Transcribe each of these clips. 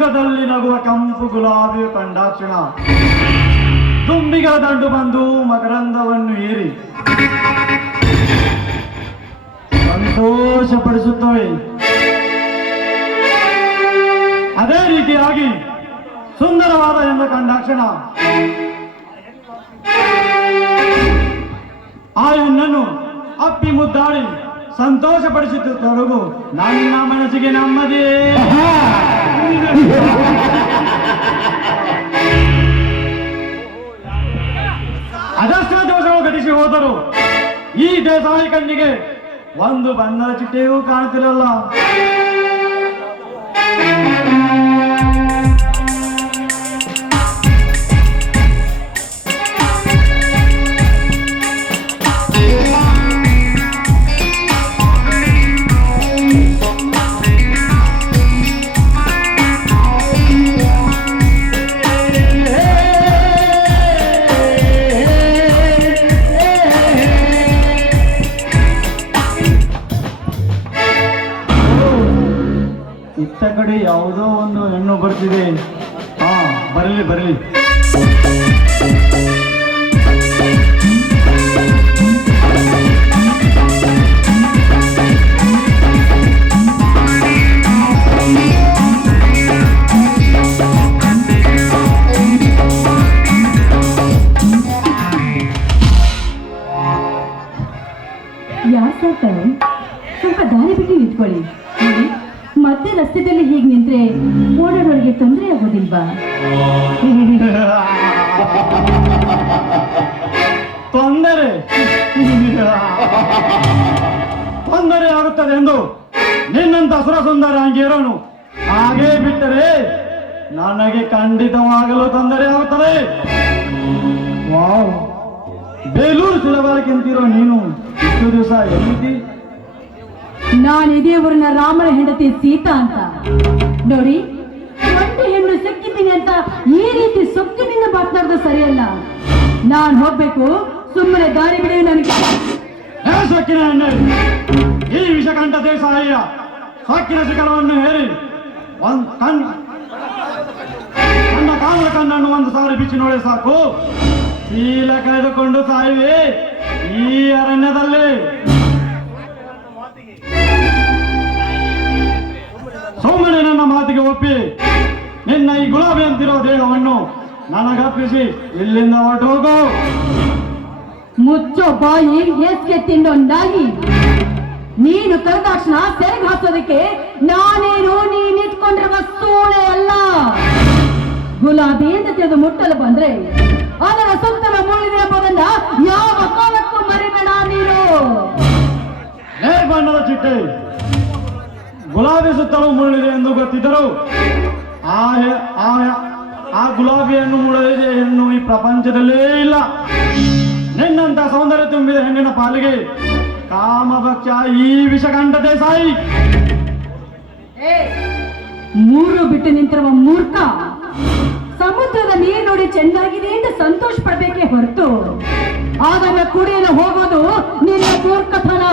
ಮೊಗ್ಗದಲ್ಲಿ ನಗುವ ಕೆಂಪು ಗುಲಾಬಿ ಕಂಡಾಕ್ಷಣ ದುಂಬಿಗಳ ದಂಡು ಬಂದು ಮಕರಂದವನ್ನು ಏರಿ ಸಂತೋಷಪಡಿಸುತ್ತವೆ. ಅದೇ ರೀತಿಯಾಗಿ ಸುಂದರವಾದ ಎಂದು ಕಂಡಾಕ್ಷಣ ಆ ಹೆಣ್ಣನ್ನು ಅಪ್ಪಿ ಮುದ್ದಾಡಿ ಸಂತೋಷಪಡಿಸುತ್ತಿದ್ದವರೆಗೂ ನನ್ನ ಮನಸ್ಸಿಗೆ ನೆಮ್ಮದಿ. ಅದೆಷ್ಟೋ ದಿವಸಗಳು ಗತಿಸಿ ಹೋದರು ಈ ದೇಸಾಯಿ ಕಣ್ಣಿಗೆ ಒಂದು ಬಣ್ಣದ ಚಿಟ್ಟೆಯೂ ಕಾಣುತ್ತಿರಲ್ಲ. ಇತ್ತ ಕಡೆ ಯಾವುದೋ ಒಂದು ಹೆಣ್ಣು ಬರ್ತಿದೆ. ಹಾ, ಬರಲಿ ಬರಲಿ. ಯಾಕೆ ಸ್ವಲ್ಪ ದಾರಿ ಬಿಟ್ಟು ನಿಂತ್ಕೊಳ್ಳಿ. ಮತ್ತೆ ರಸ್ತೆದಲ್ಲಿ ಹೀಗೆ ನಿಂತ್ರೆ ಓಡಾಡೋರಿಗೆ ತೊಂದರೆ ಆಗೋದಿಲ್ವಾ? ತೊಂದರೆ ಆಗುತ್ತದೆ ಎಂದು ನಿನ್ನಂತ ಸುರ ಸುಂದರ ಅಂಗೇರೋನು ಹಾಗೇ ಬಿಟ್ಟರೆ ನನಗೆ ಖಂಡಿತವಾಗಲು ತೊಂದರೆ ಆಗುತ್ತದೆ. ವಾವ್, ಬೇಲೂರು ಸುಲಭಕ್ಕಿಂತಿರೋ ನೀನು ಇಷ್ಟು ದಿವಸ ಎಲ್ಲಿದ್ದಿ? ನಾನು ಇದೇ ಊರಿನ ರಾಮನ ಹೆಂಡತಿ ಸೀತಾ ಅಂತ. ನೋಡಿ, ಒಂಟಿ ಹೆಣ್ಣು ಸಿಕ್ಕಿದ್ದೀನಿ ಅಂತ ಈ ರೀತಿ ಸೊಕ್ಕಿನಿಂದ ಮಾತನಾಡೋದು ಸರಿಯಲ್ಲ. ನಾನು ಹೋಗ್ಬೇಕು, ಸುಮ್ಮನೆ ದಾರಿ ಬಿಡಿ ನನಗೆ. ಸೊಕ್ಕಿನ ಹೆಣ್ಣೆ, ಈ ವಿಷಕಂಠ ದೇಸಾಯಿಯ ಸೊಕ್ಕಿನ ಶಿಖರವನ್ನು ಹೇರಿ ನನ್ನ ಕಾಮದ ಕಣ್ಣನ್ನು ಒಂದು ಸಾರಿ ಬಿಚ್ಚಿ ನೋಡಿ ಸಾಕು, ಶೀಲ ಕಳೆದುಕೊಂಡು ಸಾಯಿವೆ ಈ ಅರಣ್ಯದಲ್ಲಿ. ಸೋಮನೆ ನನ್ನ ಮಾತಿಗೆ ಒಪ್ಪಿ ನಿನ್ನ ಈ ಗುಲಾಬಿ ಅಂತಿರೋ ದೇಹವನ್ನು ನನಗರ್ಪಿಸಿ ಇಲ್ಲಿಂದ ಹೊರಟು ಹೋಗು. ಮುಚ್ಚೋ ಬಾಯಿ, ಹೇಸಿಗೆ ತಿನ್ನೋ ನಾಯಿ. ನೀನು ಕರೆದಾಕ್ಷಣ ಸೆರೆಗೆ ಹಾಕೋದಕ್ಕೆ ನಾನೇನು ನೀನಿಟ್ಕೊಂಡಿರುವ ಸೂಳೆ ಅಲ್ಲ. ಗುಲಾಬಿ ಅಂತ ತಿಳಿದು ಮುಟ್ಟಲು ಬಂದ್ರೆ ಅದರ ಸುತ್ತಲ ಮುಳ್ಳಿದೆ ಎಂಬುದನ್ನ ಯಾವ ಕಾಲಕ್ಕೂ ಮರಿಬೇಡ ನೀನು. ಬಣ್ಣದ ಚಿಟ್ಟೆ, ಗುಲಾಬಿ ಸುತ್ತಲೂ ಮುಳ್ಳಿದೆ ಎಂದು ಗೊತ್ತಿದ್ದರು ಆ ಗುಲಾಬಿಯನ್ನು ಮುಳಲಿದೆ ಹೆಣ್ಣು ಈ ಪ್ರಪಂಚದಲ್ಲೇ ಇಲ್ಲ. ನಿನ್ನಂತ ಸೌಂದರ್ಯ ತುಂಬಿದ ಹೆಣ್ಣಿನ ಪಾಲಿಗೆ ಕಾಮಭಕ್ಷ ಈ ವಿಷಕಂಠ ದೇಸಾಯಿ. ಮೂರು ಬಿಟ್ಟು ನಿಂತಿರುವ ಮೂರ್ಖ, ಸಮುದ್ರದ ನೀರು ನೋಡಿ ಚೆನ್ನಾಗಿದೆ ಅಂತ ಸಂತೋಷ ಪಡಬೇಕೇ ಹೊರತು ಅದನ್ನ ಕುಡಿಯಲು ಹೋಗೋದು ನಿನ್ನ ಮೂರ್ಖತನ.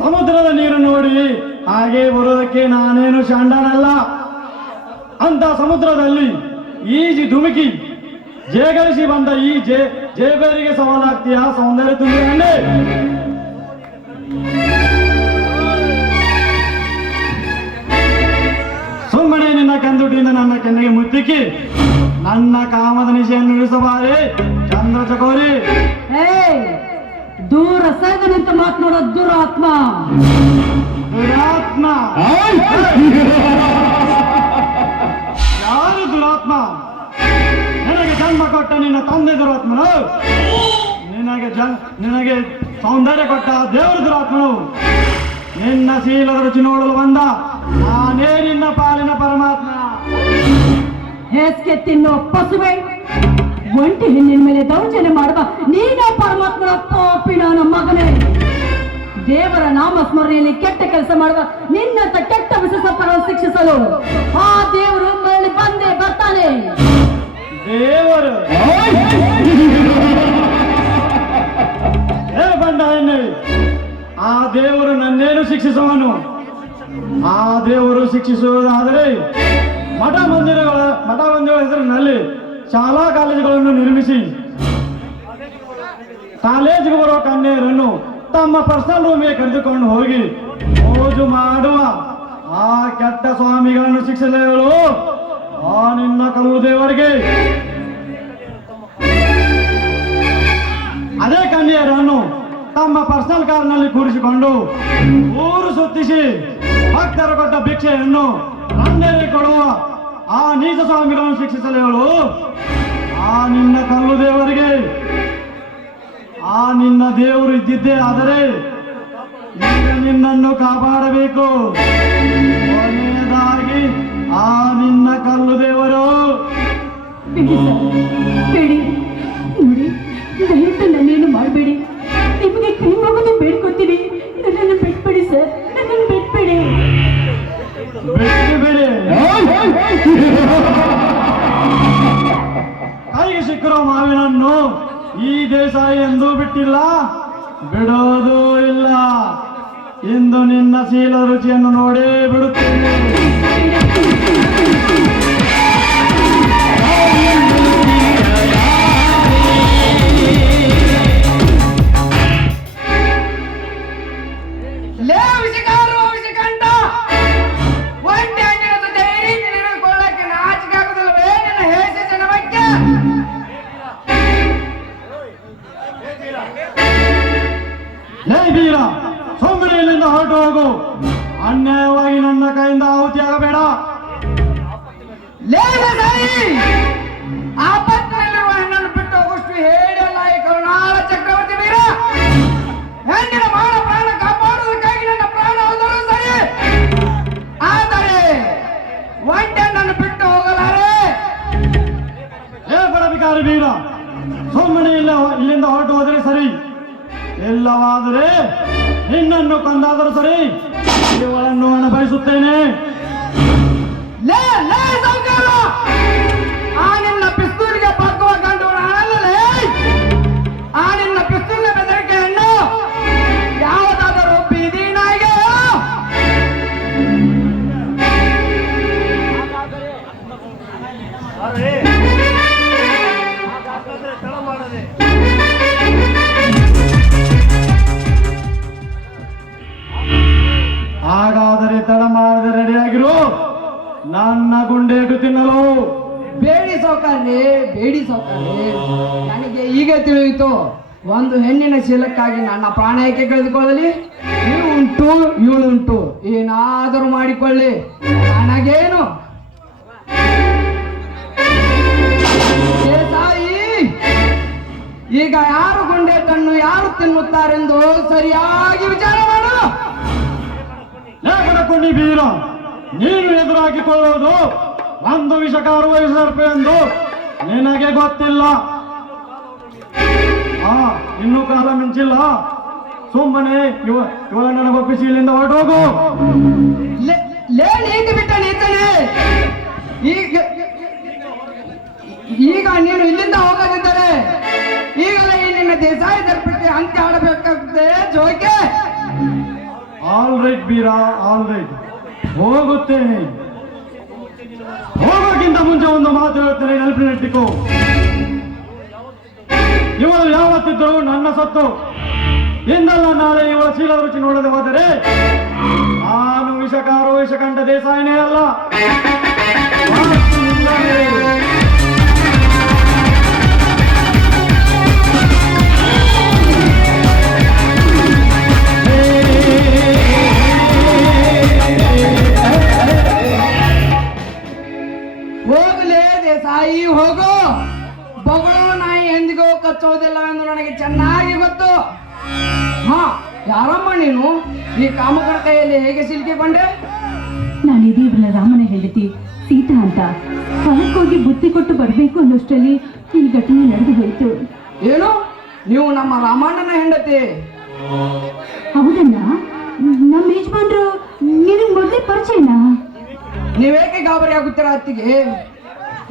ಸಮುದ್ರದ ನೀರು ನೋಡಿ ಹಾಗೆ ಬರೋದಕ್ಕೆ ನಾನೇನು ಶಾಂಡನಲ್ಲ. ಅಂತ ಸಮುದ್ರದಲ್ಲಿ ಈಜಿ ಧುಮುಕಿ ಜೇಗಳಿಸಿ ಬಂದ ಈ ಜೇಬೇರಿಗೆ ಸವಾಲಾಗ್ತೀಯ ಸೌಂದರ್ಯ ತುಂಬಿದ. ಸುಮ್ಮನೆ ನಿನ್ನ ಕಂದುಟಿಯಿಂದ ನನ್ನ ಕೆನ್ನೆಗೆ ಮುತ್ತಿಕ್ಕಿ ನನ್ನ ಕಾಮದ ನಿಶೆಯನ್ನು ಇಳಿಸಬಾರೆ ಚಂದ್ರ ಚಕೋರಿ. ದೂರ ಸರಿದ ನಿಂತು ಮಾತನಾಡೋ ದುರಾತ್ಮ. ದುರಾತ್ಮ? ಯಾರು ದುರಾತ್ಮ? ನಿನಗೆ ಜನ್ಮ ಕೊಟ್ಟ ನಿನ್ನ ತಂದೆ ದುರಾತ್ಮನು, ನಿನಗೆ ಸೌಂದರ್ಯ ಕೊಟ್ಟ ದೇವರು ದುರಾತ್ಮನು. ನಿನ್ನ ಶೀಲದ ರುಚಿ ನೋಡಲು ಬಂದ ನಾನೇ ನಿನ್ನ ಪಾಲಿನ ಪರಮಾತ್ಮ. ಹೇಸಿಗೆ ತಿನ್ನೋ ಪಸುವೆ, ಒಂಟಿ ಹೆಣ್ಣಿನ ಮೇಲೆ ದೌರ್ಜನ್ಯ ಮಾಡುವ ನೀನೇ ಪರಮಾತ್ಮನ ಪಾಪಿನ ಮಗನೇ. ದೇವರ ನಾಮ ಸ್ಮರಣೆಯಲ್ಲಿ ಕೆಟ್ಟ ಕೆಲಸ ಮಾಡುವ ನಿನ್ನಂತ ಕೆಟ್ಟ ವಿಶೇಷಗಳನ್ನು ಶಿಕ್ಷಿಸಲು ಆ ದೇವರು ಮರಳಿ ಬಂದೇ ಬರ್ತಾನೆ. ದೇವರು ಬಂದ ಹೆಣ್ಣೆ, ಆ ದೇವರು ನನ್ನೇ ನಾನೇನು ಶಿಕ್ಷಿಸುವನು? ಆ ದೇವರು ಶಿಕ್ಷಿಸುವುದಾದರೆ ಮಠ ಮಂದಿರಗಳ ಹೆಸರಿನಲ್ಲಿ ಶಾಲಾ ಕಾಲೇಜುಗಳನ್ನು ನಿರ್ಮಿಸಿ ಕಾಲೇಜಿಗೆ ಬರುವ ಕನ್ಯೆಯರನ್ನು ತಮ್ಮ ಪರ್ಸನಲ್ ರೂಮಿಗೆ ಕರೆದುಕೊಂಡು ಹೋಗಿ ಮೋಜು ಮಾಡುವ ಆ ಕೆಟ್ಟ ಸ್ವಾಮಿಗಳನ್ನು ಶಿಕ್ಷಿಸಲು ಆ ನಿನ್ನ ಕಲ್ಲು ದೇವರಿಗೆ ಅದೇ ಕನ್ಯೆಯರನ್ನು ತಮ್ಮ ಪರ್ಸನಲ್ ಕಾರ್ನಲ್ಲಿ ಕೂರಿಸಿಕೊಂಡು ಊರು ಸುತ್ತಿಸಿ ಭಕ್ತರು ಕೊಟ್ಟ ಭಿಕ್ಷೆಯನ್ನು ನಂದೇರಿ ಕೊಡುವ ಆ ನೀಚ ಸ್ವಾಮಿಗಳನ್ನು ಶಿಕ್ಷಿಸಲು ಹೇಳು. ಆ ನಿನ್ನ ಕಲ್ಲು ದೇವರಿಗೆ ಆ ನಿನ್ನ ದೇವರು ಇದ್ದಿದ್ದೇ ಆದರೆ ಈಗ ನಿನ್ನನ್ನು ಕಾಪಾಡಬೇಕು. ಕೊನೆಯದಾಗಿ ಆ ನಿನ್ನ ಕಲ್ಲು ದೇವರು ಬಿಡಿ ನೋಡಿ, ದಯವಿಟ್ಟು ನನ್ನೇನು ಮಾಡಬೇಡಿ. ನಿಮಗೆ ಕೈ ಮುಗಿದು ಬೇಡ್ಕೊತೀವಿ, ನನ್ನನ್ನು ಬಿಟ್ಬಿಡಿ ಸರ್, ನನ್ನನ್ನು ಬಿಟ್ಬಿಡಿ. ಬಿಡಿ ಕೈಗೆ ಸಿಕ್ಕಿರೋ ಮಾವಿನನ್ನು ಈ ದೇಸಾಯಿ ಎಂದೂ ಬಿಟ್ಟಿಲ್ಲ, ಬಿಡೋದು ಇಲ್ಲ. ಇಂದು ನಿನ್ನ ಶೀಲ ರುಚಿಯನ್ನು ನೋಡೇ ಬಿಡುತ್ತೇನೆ. ಬೀರ, ಸೋಂಬರಿ ಇಲ್ಲಿಂದ ಹೊರಟು ಹೋಗು. ಅನ್ಯಾಯವಾಗಿ ನನ್ನ ಕೈಯಿಂದ ಆಹುತಿಯಾಗಬೇಡ. ಆಪತ್ತಿನಲ್ಲಿರುವ ಹೆಣ್ಣನ್ನು ಬಿಟ್ಟು ಹೋಗುಷ್ಟು ಹೇಳಿಲ್ಲ ಈ ಕರುಣಾಳ ಚಕ್ರವರ್ತಿ ವೀರ. ಹೆಣ್ಣಿನ ಮಾನ ಪ್ರಾಣ ಕಾಪಾಡುವುದಕ್ಕಾಗಿ ನನ್ನ ಪ್ರಾಣ ಹೋದರೂ ಸರಿ, ಆದರೆ ಒಂಟೆಯನ್ನು ಬಿಟ್ಟು ಹೋಗಲಾರೆ. ಪಡಬಿಕಾರಿ ಬೀರ, ಸೋಂಬರಿ ಇಲ್ಲಿಂದ ಹೊರಟು ಹೋದರೆ ಸರಿ, ಇಲ್ಲವಾದರೆ ನಿನ್ನನ್ನು ಕೊಂದಾದರೂ ಸರಿ, ಇವಳನ್ನು ಅನುಭವಿಸುತ್ತೇನೆ. ಆ ನಿನ್ನ ಪಿಸ್ತೂಲಿಗೆ ಬಗ್ಗುವ ಕಂಡು ನಾನಲ್ಲೇ. ಆ ನಿನ್ನ ಪಿಸ್ತೂಲಿನ ಬೆದರಿಕೆಯನ್ನು ಯಾವುದಾದರೂ ಬೀದಿ ನಾಯಿಗೆ ಹಾಗಾದರೆ ತಡ ಮಾಡದೆ ರೆಡಿಯಾಗಿರು, ನನ್ನ ಗುಂಡೇಟು ತಿನ್ನಲು. ಬೇಡಿ ಸೌಕರ್ಯ, ಬೇಡಿ ಸೌಕರ್ಯ. ನನಗೆ ಈಗ ತಿಳಿಯಿತು, ಒಂದು ಹೆಣ್ಣಿನ ಶೀಲಕ್ಕಾಗಿ ನನ್ನ ಪ್ರಾಣ ಏಕೆ ಕಳೆದುಕೊಳ್ಳಲಿ? ನೀವು ಉಂಟು, ಇವಳುಂಟು, ಏನಾದರೂ ಮಾಡಿಕೊಳ್ಳಿ, ನನಗೇನು. ದೇಸಾಯಿ, ಈಗ ಯಾರು ಗುಂಡೇಟನ್ನು ಯಾರು ತಿನ್ನುತ್ತಾರೆಂದು ಸರಿಯಾಗಿ ವಿಚಾರ ಮಾಡು. ಕೊಂಡಿ ಬೀರ, ನೀನು ಎದುರಾಕಿಕೊಳ್ಳುವುದು ಒಂದು ವಿಷಕಾರುವ ಸರ್ಪ ಎಂದು ನಿನಗೆ ಗೊತ್ತಿಲ್ಲ. ಇನ್ನೂ ಕಾಲ ಮಿಂಚಿಲ್ಲ. ಸುಮ್ಮನೆ ಇವಳನ್ನು ಒಪ್ಪಿಸಿ ಇಲ್ಲಿಂದ ಹೊರಟೋಗು. ನೀತಿ ಬಿಟ್ಟ ನೀತನೆ. ಈಗ ನೀನು ಇಲ್ಲಿಂದ ಹೋಗದಿದ್ದರೆ ಈಗಲೇ ಈ ನಿನ್ನ ದೇಸಾಯಿ ದರ್ಪಕ್ಕೆ ಅಂತ್ಯ ಆಡಬೇಕಾಗುತ್ತೆ. ಜೋಕೆ ಆಲ್ ರೈಟ್ ಬೀರ, ಆಲ್ ರೈಟ್, ಹೋಗುತ್ತೇನೆ. ಹೋಗೋಕ್ಕಿಂತ ಮುಂಚೆ ಒಂದು ಮಾತು ಹೇಳ್ತೇನೆ, ನೆನಪಿನಟ್ಟಿಕೋ. ಇವಳು ಯಾವತ್ತಿದ್ದರೂ ನನ್ನ ಸತ್ತು. ಇಂದಲ್ಲ ನಾಳೆ ಇವಳ ಶೀಲ ರುಚಿ ನೋಡದೆ ಹೋದರೆ ನಾನು ವಿಷಕಂಠ ದೇಸಾಯಿನೇ ಅಲ್ಲ. ಹೋಗಲೇ ದೇಸಾಯಿ, ಹೋಗೋ. ಬಗಳು ನಾಯಿ ಎಂದಿಗೂ ಕಚ್ಚೋದಿಲ್ಲ ಎಂದು ನನಗೆ ಚೆನ್ನಾಗಿ ಗೊತ್ತು. ಯಾರಮ್ಮ ನೀನು? ಈ ಕಾಮಕರ ಕೈಯಲ್ಲಿ ಹೇಗೆ ಸಿಲುಕಿಕೊಂಡೆ? ನಾನು ಇದೀವಲ್ಲ ರಾಮನ ಹೆಂಡತಿ ಸೀತಾ ಅಂತ. ಹೊಲಕ್ಕೋಗಿ ಬುತ್ತಿ ಕೊಟ್ಟು ಬರಬೇಕು ಅನ್ನೋಷ್ಟರಲ್ಲಿ ಈ ಘಟನೆ ನಡೆದು ಹೋಯಿತು. ಏನು, ನೀವು ನಮ್ಮ ರಾಮಣ್ಣನ ಹೆಂಡತಿ? ಹೌದಣ್ಣ, ನಮ್ಮ ಯಜಮಾನ್ರು ನಿನಗೆ ಮೊದಲೇ ಪರಿಚಯನಾ? ನೀವೇಕೆ ಗಾಬರಿ ಆಗುತ್ತೀರಾ ಅತ್ತಿಗೆ?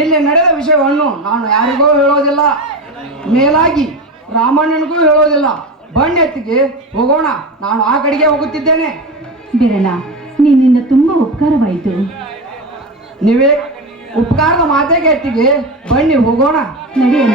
ಇಲ್ಲಿ ನಡೆದ ವಿಷಯವನ್ನು ನಾನು ಯಾರಿಗೂ ಹೇಳೋದಿಲ್ಲ, ಮೇಲಾಗಿ ರಾಮಣ್ಣನಿಗೂ ಹೇಳೋದಿಲ್ಲ. ಬನ್ನಿ ಎತ್ತಿಗೆ ಹೋಗೋಣ. ನಾನು ಆ ಕಡೆಗೆ ಹೋಗುತ್ತಿದ್ದೇನೆ. ಬಿರಣ, ನಿನ್ನಿಂದ ತುಂಬಾ ಉಪಕಾರವಾಯಿತು. ನೀವೇ ಉಪಕಾರದ ಮಾತೆಗೆ ಎತ್ತಿಗೆ ಬನ್ನಿ ಹೋಗೋಣ. ನಡೆಯೋಣ.